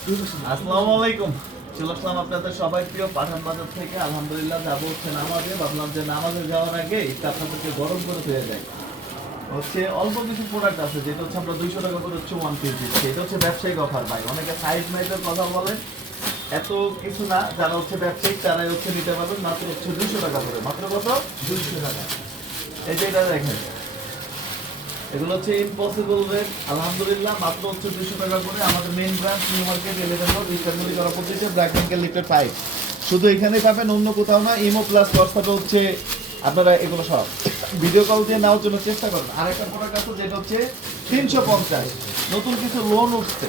আসসালামু আলাইকুম চলে আসলাম আপনাদের সবাই প্রিয় পাঠান বাজার থেকে। আলহামদুলিল্লাহ যাব হচ্ছে নামাজে, ভাবলাম যে নামাজে যাওয়ার আগে এটা আপনাদেরকে গরম করে হয়ে যায় হচ্ছে অল্প কিছু প্রোডাক্ট আছে, যেটা হচ্ছে আমরা দুইশো টাকা করে হচ্ছে ওয়ান পিস দিচ্ছি। হচ্ছে ব্যবসায়িক অফার ভাই। অনেকে সাইজ মাইজের কথা বলেন এত কিছু না, যারা হচ্ছে ব্যবসায়িক, তারাই হচ্ছে নিতে পারবেন। মাত্র হচ্ছে দুইশো টাকা করে। মাত্র কত? দুইশো টাকা। এই যে এটা দেখেন। এগুলো হচ্ছে ইম্পসিবল রেট আলহামদুলিল্লাহ, মাত্র হচ্ছে দুশো টাকা করে আমাদের main branch new market elephant road ইস্টারমুলি করা পড়তেছে ব্ল্যাক ব্যাঙ্কের লিটার পাইপ শুধু এখানে পাবেন, অন্য কোথাও না ইমো প্লাস হোয়াটসঅ্যাপে হচ্ছে আপনারা এগুলো সব। ভিডিও কল দিয়ে নেওয়ার জন্য চেষ্টা করেন আরেকটা প্রোডাক্ট আছে, যেটা হচ্ছে তিনশো পঞ্চাশ। নতুন কিছু লোন উঠছে।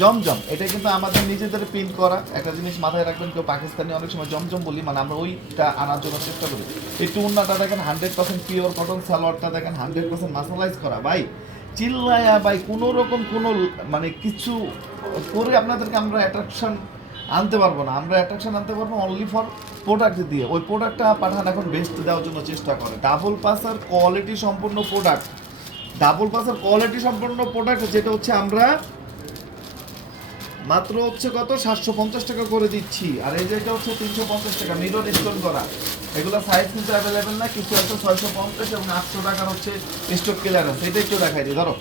জমজম, এটা কিন্তু আমাদের নিজেদের প্রিন্ট করা। একটা জিনিস মাথায় রাখবেন, কেউ পাকিস্তানি অনেক সময় জমজম বলি মানে আমরা ওইটা আনার জন্য চেষ্টা করি। এই টুন্নাটা দেখেন হান্ড্রেড পার্সেন্ট পিওর কটন সালোয়ারটা দেখেন হান্ড্রেড পার্সেন্ট মাসালাইজ করা। ভাই, চিল্লায়া, ভাই, কোনো রকম কোনো মানে কিছু করে আপনাদেরকে আমরা অ্যাট্রাকশন আনতে পারব না। আমরা অ্যাট্রাকশন আনতে পারব অনলি ফর প্রোডাক্ট দিয়ে। ওই প্রোডাক্টটা পাঠান এখন বেস্ট দেওয়ার জন্য চেষ্টা করে। ডাবল পাসার কোয়ালিটি সম্পূর্ণ প্রোডাক্ট ডাবল পাসার কোয়ালিটি সম্পূর্ণ প্রোডাক্ট যেটা হচ্ছে আমরা মাত্র হচ্ছে কত? সাতশো পঞ্চাশ টাকা করে দিচ্ছি। আর এই যে এটা হচ্ছে তিনশো পঞ্চাশ টাকা মিরর স্টোন করা। এগুলো সাইজ কিন্তু অ্যাভেলেবেল না, কিছু একটা ছয়শো পঞ্চাশ এবং আটশো টাকার হচ্ছে স্টক ক্লিয়ারেন্স এটা একটু দেখাই দিই, ধরো।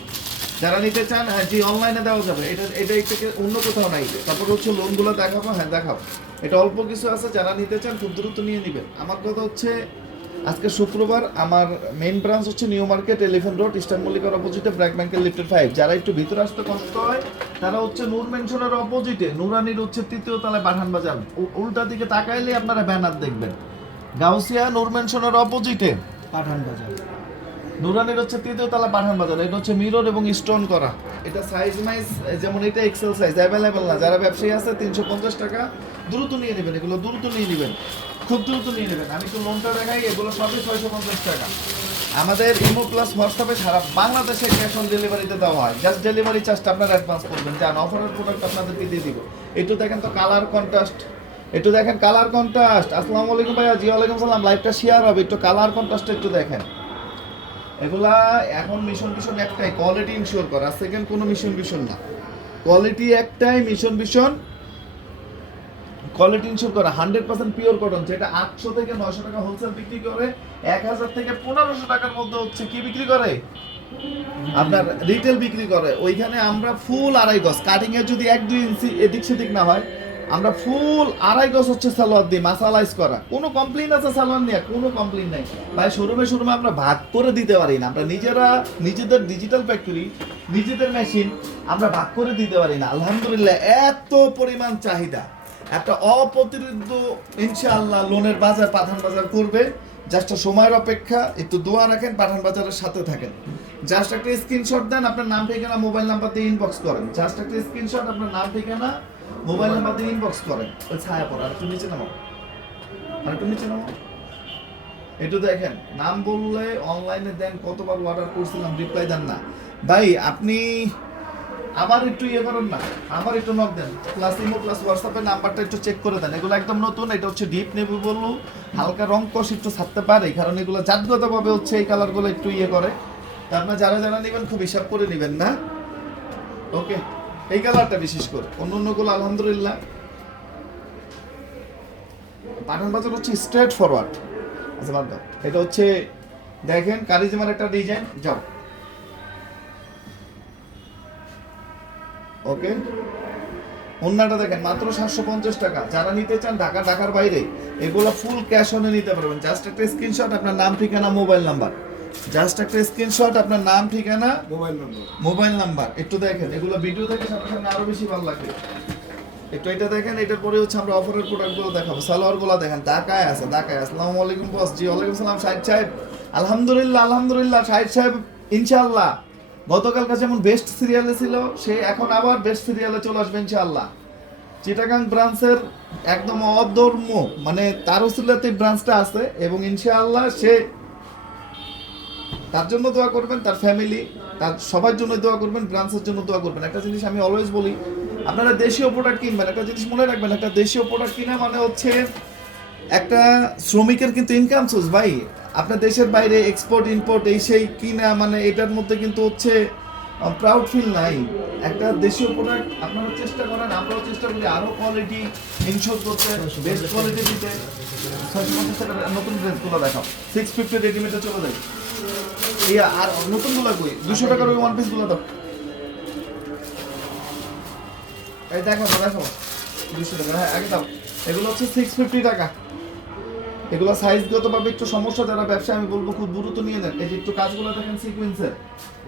যারা নিতে চান হ্যাঁ জি অনলাইনে দেওয়া যাবে। এটা এটা থেকে অন্য কোথাও নাই। তারপর হচ্ছে লোনগুলো দেখাবো হ্যাঁ দেখাও এটা অল্প কিছু আছে, যারা নিতে চান, খুব দ্রুত নিয়ে নেবেন। আমার কথা হচ্ছে আজকে শুক্রবার আমার মেইন ব্রাঞ্চ হচ্ছে new market elephant road eastern মল্লিকার অপোজিটে ব্র্যাক ব্যাংকের লিফটেড ফাইভ যারা একটু ভিতরে আসতে কষ্ট হয়, তারা হচ্ছে নূর মেনশনের অপোজিটে নুরানির হচ্ছে তৃতীয় তলায় পাঠান বাজার। উল্টা দিকে তাকাইলে আপনারা ব্যানার দেখবেন। গাউসিয়া নূর মেনশনের অপোজিটে পাঠান বাজার। নুরানির হচ্ছে তৃতীয় তলা পাঠান বাজার। এটা হচ্ছে মিরর এবং স্টোন করা। এটা সাইজ মাইজ যেমন এটা এক্সেল সাইজ অ্যাভেলেবেল না। যারা ব্যবসায়ী আছে, তিনশো পঞ্চাশ টাকা, দ্রুত নিয়ে নেবেন। এগুলো দ্রুত নিয়ে নেবেন। খুব দ্রুত নিয়ে নেবেন। আমি একটু লোনটা দেখাই, এগুলো সবই ছয়শো পঞ্চাশ টাকা। আমাদের ইমো প্লাস হোয়াটসঅ্যাপে সারা বাংলাদেশে ক্যাশ অন ডেলিভারিতে দেওয়া হয়। জাস্ট ডেলিভারি চার্জটা আপনারা অ্যাডভান্স করবেন। যান অফারের প্রোডাক্ট আপনাদেরকে দিয়ে দিব। একটু দেখেন তো কালার কন্ট্রাস্ট একটু দেখেন কালার কন্ট্রাস্ট আসসালামু আলাইকুম ভাইয়া, জি, ওয়ালাইকুম সালাম। লাইভটা শেয়ার হবে। একটু কালার কন্ট্রাস্ট একটু দেখেন। এগুলা এখন মিশন মিশন একটাই। কোয়ালিটি ইনশিওর করা। সেকেন্ড কোনো মিশন মিশন না। কোয়ালিটি একটাই মিশন মিশন কোয়ালিটি ইনশিওর করা হান্ড্রেড পার্সেন্ট পিওর কটন, যেটা আটশো থেকে নশো টাকা হোলসেল বিক্রি করে, এক হাজার থেকে পনেরোশো টাকার মধ্যে হচ্ছে কি বিক্রি করে? আপনার রিটেল বিক্রি করে। ওইখানে আমরা ফুল আড়াই গজ কাটিং এর যদি এক দুই ইঞ্চি এদিক সেদিক না হয়, আমরা ফুল আড়াই গজ হচ্ছে সালোয়ার দিই মাসালাইজ করা। কোনো কমপ্লেন আছে সালোয়ার নিয়ে? কোনো কমপ্লেন নাই। ভাই শোরুমে শোরুমে আমরা ভাগ করে দিতে পারি না। আমরা নিজেরা, নিজেদের ডিজিটাল ফ্যাক্টরি নিজেদের মেশিন আমরা ভাগ করে দিতে পারি না। আলহামদুলিল্লাহ, এত পরিমাণ চাহিদা। একটা অপ্রতিরোধ ইনশাআল্লাহ লোনের বাজার পাঠান বাজার করবে। জাস্ট সময়ের অপেক্ষা, একটু দোয়া রাখেন, পাঠান বাজারের সাথে থাকেন। জাস্ট একটা স্ক্রিনশট দেন, আপনার নাম, ঠিকানা মোবাইল নাম্বার দিয়ে ইনবক্স করেন। জাস্ট একটা স্ক্রিনশট আপনার নাম, ঠিকানা মোবাইল নাম্বার দিয়ে ইনবক্স করেন। ওই ছায়া পড়া, আর একটু নিচে নামো আর একটু নিচে নামো একটু দেখেন, নাম বললে অনলাইনে দেন, কতবার অর্ডার করছিলাম রিপ্লাই দেন না। ভাই, আপনি আবার একটু ইয়ে করেন না আবার একটু নক দেন। প্লাস ইমো প্লাস হোয়াটসঅ্যাপের নাম্বারটা একটু চেক করে দেন। এগুলো একদম নতুন, এটা হচ্ছে ডিপ নেবু বলল হালকা রং কষ একটু ছাড়তে পারে, কারণ এগুলো জাতগতভাবে হচ্ছে এই কালারগুলো একটু ইয়ে করে। আপনার যারা যারা নেবেন খুব হিসাব করে নেবেন, না? ওকে এই কালারটা বিশেষ করে। অন্য অন্যগুলো আলহামদুলিল্লাহ। পাঠান বাজার হচ্ছে স্ট্রেট ফরওয়ার্ড আচ্ছা এটা হচ্ছে, দেখেন, কারিজমার একটা ডিজাইন যাও। ওকে? অন্যটা দেখেন মাত্র সাতশো পঞ্চাশ টাকা। যারা নিতে চান ঢাকা ঢাকার বাইরে এগুলো ফুল ক্যাশ অনে নিতে পারবেন। জাস্ট একটা স্ক্রিনশট আপনার নাম ঠিকানা মোবাইল নাম্বার জাস্ট একটা স্ক্রিনশট আপনার নাম ঠিকানা মোবাইল নম্বর মোবাইল নাম্বার একটু দেখেন এগুলো ভিডিও দেখে আপনার সামনে আরও বেশি ভালো লাগে। একটু এটা দেখেন এটার পরে হচ্ছে আমরা অফারের প্রোডাক্টগুলো দেখাবো। সালোয়ারগুলো দেখেন ঢাকায় আছে ঢাকায় আসসালামু আলাইকুম বস জি ওয়ালাইকুম সালাম শাহিদ সাহেব। আলহামদুলিল্লাহ আলহামদুলিল্লাহ শাহিদ সাহেব ইনশাআল্লাহ। গতকালকে যেমন বেস্ট সিরিয়ালে ছিল, সে এখন আবার বেস্ট সিরিয়ালে চলে আসবে ইনশাআল্লাহ। চিটাগাং ব্রাঞ্চের একদম অধর্ম মানে তার তারুসিল্লাতে ব্রাঞ্চটা আছে এবং ইনশাআল্লাহ সে তার জন্য দোয়া করবেন, তার ফ্যামিলি তার সবার জন্য দোয়া করবেন, ব্রাঞ্চের জন্য দোয়া করবেন। একটা জিনিস আমি অলওয়েজ বলি, আপনারা দেশীয় প্রোডাক্ট কিনবেন, একটা জিনিস মনে রাখবেন, একটা দেশীয় প্রোডাক্ট কিনা মানে হচ্ছে একটা শ্রমিকের কিন্তু ইনকাম সোর্স ভাই। আপনার দেশের বাইরে এক্সপোর্ট ইম্পোর্ট এই সেই কিনা মানে এটার মধ্যে কিন্তু হচ্ছে প্রাউড ফিল নাই। একটা দেশীয় প্রোডাক্ট আপনারা চেষ্টা করেন, আমরাও চেষ্টা করি আরও কোয়ালিটি ইনশোর করতে বেস্ট কোয়ালিটি দিতে। নতুন ড্রেসগুলো দেখাও। সিক্স ফিফটি রেডিমেডে চলে যাই। এই আর নতুনগুলো কই? দুশো টাকার ওই ওয়ান পিসগুলো দাও। এই দেখো দেখো। দুশো টাকা হ্যাঁ দাও। এগুলো হচ্ছে সিক্স ফিফটি টাকা। এগুলো সাইজগত ভাবে একটু সমস্যা, যারা ব্যবসা আমি বলব খুব গুরুত্ব নিয়ে নেন। এই যে একটু কাজগুলো দেখেন সিকুয়েন্সের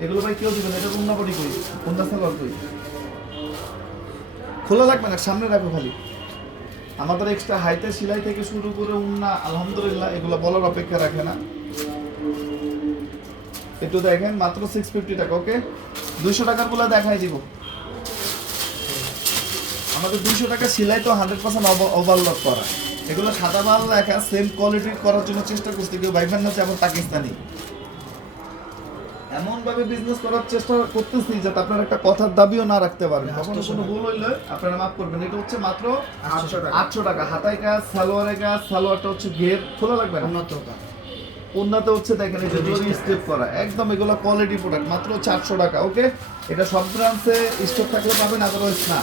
এগুলো ভাই কেউ দিবেন এটা বডি করি, উন্না সালোয়ার করি। খোলা লাগবে না, সামনে রাখো খালি। আমাদের এক্সট্রা হাইতে সেলাই থেকে শুরু করে উন্না, আলহামদুলিল্লাহ, এগুলো বলার অপেক্ষা রাখে না। একটু দেখেন, মাত্র সিক্স ফিফটি টাকা ওকে দুইশো টাকারগুলো দেখাই দিব। আমাদের দুইশো টাকা সেলাই তো হান্ড্রেড পার্সেন্ট ওভারলক করা। এগুলো সাদা মাল লেখা সেম কোয়ালিটির করার জন্য চেষ্টা করছি কেউ ভাইবেন না যেমন পাকিস্তানি। এমন ভাবে বিজনেস করার চেষ্টা করতেছি যাতে আপনার একটা কথার দাবিও না রাখতে পারেন। কখনো কোনো ভুল হইলে আপনারা মাফ করবেন। এটা হচ্ছে মাত্র আটশো টাকা। আটশো টাকা। হাতায় কাজ সালোয়ারে কাজ সালোয়ারটা হচ্ছে ঘের। খোলা লাগবে না? উন্নত হচ্ছে দেখেন এই যে স্টেপ করা। একদম এগুলো কোয়ালিটি প্রোডাক্ট মাত্র চারশো টাকা ওকে এটা সব ব্রাঞ্চে স্টক থাকলে পাবেন আদারওয়াইজ না।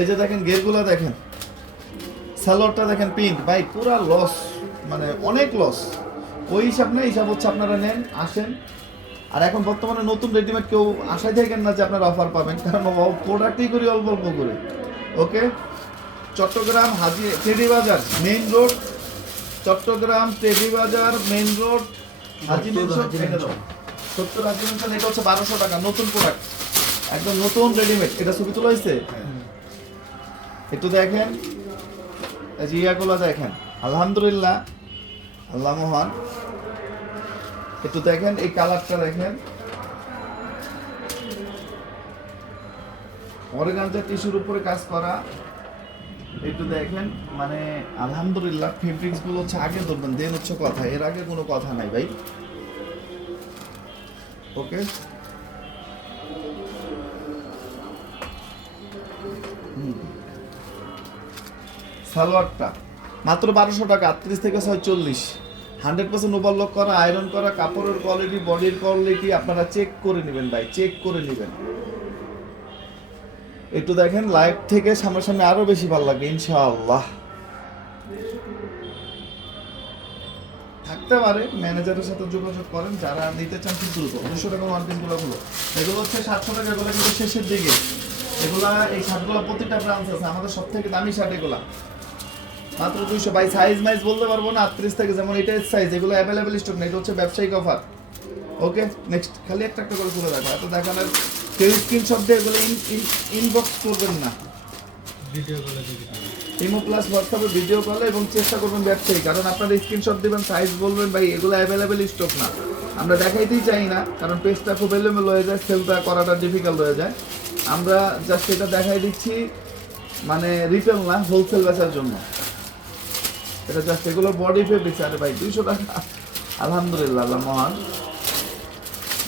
এই যে দেখেন গেরগুলো দেখেন। সালোয়ারটা দেখেন প্রিন্ট ভাই পুরা লস মানে অনেক লস ওই হিসাব না হিসাব হচ্ছে আপনারা নেন আসেন। আর এখন বর্তমানে নতুন রেডিমেড কেউ আশায় থাকেন না যে আপনারা অফার পাবেন কারণ প্রোডাক্টই করি অল্প অল্প করে। ওকে চট্টগ্রাম হাজি টেডি বাজার মেইন রোড চট্টগ্রাম টেডি বাজার মেইন রোড হাজি সত্তর হাজি। সত্তর মেনশন এটা হচ্ছে বারোশো টাকা নতুন প্রোডাক্ট একদম নতুন রেডিমেড এটা ছবি তোলা হয়েছে? একটু দেখেন। এই ইয়াগুলো দেখেন, আলহামদুলিল্লাহ, আল্লাহ মহান। একটু দেখেন, এই কালারটা দেখেন। অরেগানজা টিস্যুর উপরে কাজ করা। একটু দেখেন মানে আলহামদুলিল্লাহ ফেব্রিক্সগুলো হচ্ছে আগে ধরবেন, দেন হচ্ছে কথা। এর আগে কোনো কথা নাই ভাই। ওকে সালোয়ারটা। মাত্র বারোশো টাকা, আটত্রিশ থেকে ছয় চল্লিশ হান্ড্রেড পার্সেন্ট ওভারলক করা আয়রন করা, কাপড়ের কোয়ালিটি বডির কোয়ালিটি আপনারা চেক করে নেবেন ভাই চেক করে নেবেন। একটু দেখেন লাইভ থেকে সামনাসামনি আরও বেশি ভালো লাগবে, ইনশাআল্লাহ। থাকতে পারে ম্যানেজারের সাথে যোগাযোগ করেন, যারা নিতে চান দ্রুত। দুশো টাকা ওয়ান পিসগুলো এগুলো হচ্ছে সাতশো টাকা, এগুলো কিন্তু শেষের দিকে। এগুলা, এই শার্টগুলো প্রতিটা ব্রাঞ্চ আছে, আমাদের সব থেকে দামি শার্ট এগুলা। মাত্র দুইশো। বাই সাইজ মাইজ বলতে পারব না আটত্রিশ থেকে যেমন এটা সাইজ এগুলো অ্যাভেলেবেল স্টক না এটা হচ্ছে ব্যবসায়িক অফার ওকে নেক্সট খালি একটা একটা করে তুলে দেখো এত দেখানোর কেউ স্ক্রিনশট দিয়ে এগুলো ইনবক্স করবেন না। ইমো প্লাস হোয়াটসঅ্যাপে ভিডিও কলে এবং চেষ্টা করবেন ব্যবসায়ী কারণ আপনারা স্ক্রিনশট দিবেন সাইজ বলবেন ভাই এগুলো অ্যাভেলেবেল স্টক না। আমরা দেখাইতেই চাই না কারণ পেজটা খুব এলোমেলো হয়ে যায় সেলটা করাটা ডিফিকাল্ট হয়ে যায়। আমরা জাস্ট এটা দেখাই দিচ্ছি মানে রিটেল না হোলসেল বেচার জন্য। এটা জাস্ট এগুলো বডি ফেব্রিক্স আরে ভাই, দুইশো টাকা। আলহামদুলিল্লাহ, আল্লাহ মহান।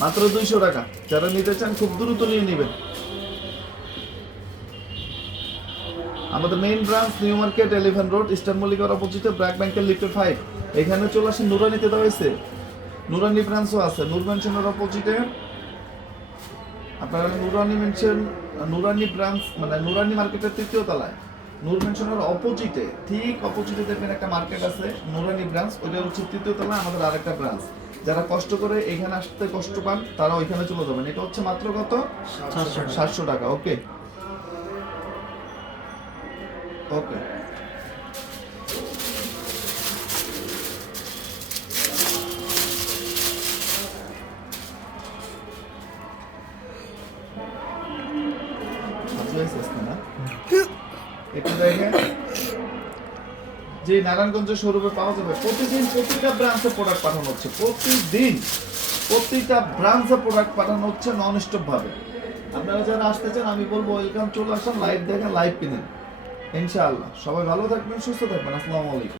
মাত্র দুইশো টাকা। যারা নিতে চান, খুব দ্রুত নিয়ে নেবেন। আমাদের main branch new market elephant road eastern মল্লিকার অপোজিটে ব্র্যাক ব্যাংকের লিফটের ফাইভ এখানে চলে আসেন নুরানিতে, দেওয়া হয়েছে। নুরানি ব্রাঞ্চও আছে। নূর মেনশনের অপোজিটে। আপনারা নুরানি মেনশন নুরানি ব্রাঞ্চ মানে নুরানি মার্কেটের তৃতীয় তলায়। নূর মেনশনের অপোজিটে ঠিক অপোজিটে দেখবেন একটা মার্কেট আছে নুরানি ব্রাঞ্চ ওইটা হচ্ছে তৃতীয় তলা আমাদের আরেকটা ব্রাঞ্চ যারা কষ্ট করে এখানে আসতে কষ্ট পান তারা ওইখানে চলে যাবেন। এটা হচ্ছে মাত্র কত? সাতশো টাকা। ওকে ওকে যে নারায়ণগঞ্জের শোরুমে পাওয়া যাবে, প্রতিদিন প্রতিটা ব্রাঞ্চে প্রোডাক্ট পাঠানো হচ্ছে, প্রতিদিন প্রতিটা ব্রাঞ্চে প্রোডাক্ট পাঠানো হচ্ছে নন স্টপভাবে আপনারা যারা আসতে চান, আমি বলব ওয়েলকাম চলে আসেন লাইভ দেখেন লাইভ কিনেন। ইনশাআল্লাহ। সবাই ভালো থাকবেন, সুস্থ থাকবেন। আসসালামু আলাইকুম।